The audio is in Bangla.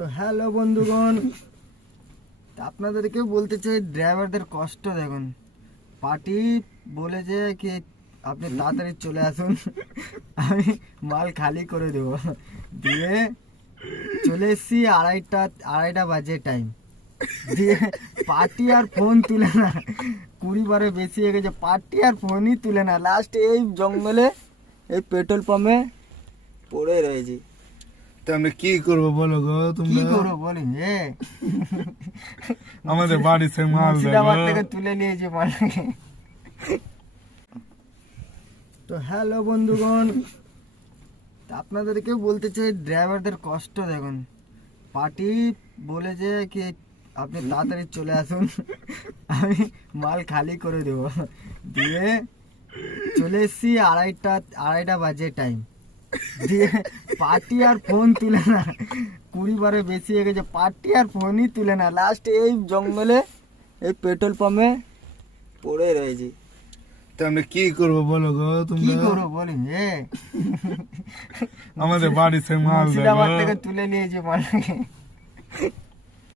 তো হ্যালো বন্ধুগণ, তা আপনাদেরকে বলতে চাই ড্রাইভারদের কষ্ট দেখুন। পার্টি বলেছে কি আপনি তাড়াতাড়ি চলে আসুন, আমি মাল খালি করে দেবো। দিয়ে চলে এসছি আড়াইটা বাজে টাইম। দিয়ে পার্টি আর ফোন তুলে না, 20 বারে বেশি হয়ে গেছে, পার্টি আর ফোনই তুলে না। লাস্ট এই জঙ্গলে এই পেট্রোল পাম্পে পড়ে রয়েছি। তা আমরা কি করবো বলো গো কি তোমরা? করবো বলি আমাদের বাড়ি থেকে মাল মুর্শিদাবাদ দেখো। থেকে তুলে নিয়েছি মালটাকে। তো হ্যালো বন্ধুগণ, তা আপনাদেরকে বলতে চাই ড্রাইভারদের কষ্ট দেখুন। পার্টি বলেছে কি আপনি তাড়াতাড়ি চলে আসুন, আমি মাল খালি করে দেবো। দিয়ে চলে এসছি আড়াইটা বাজে টাইম। দিয়ে পার্টি আর ফোন তুলে না, 20 বারে বেশি হয়ে গেছে, পার্টি আর ফোনই তুলে না। লাস্ট এই জঙ্গলে এই পেট্রোল পাম্পে পড়ে রয়েছি। তা আমরা কি করবো বলো গো কি তোমরা? করবো বলি আমাদের বাড়ি থেকে মাল মুর্শিদাবাদ দেখো। থেকে তুলে নিয়েছি মালটাকে।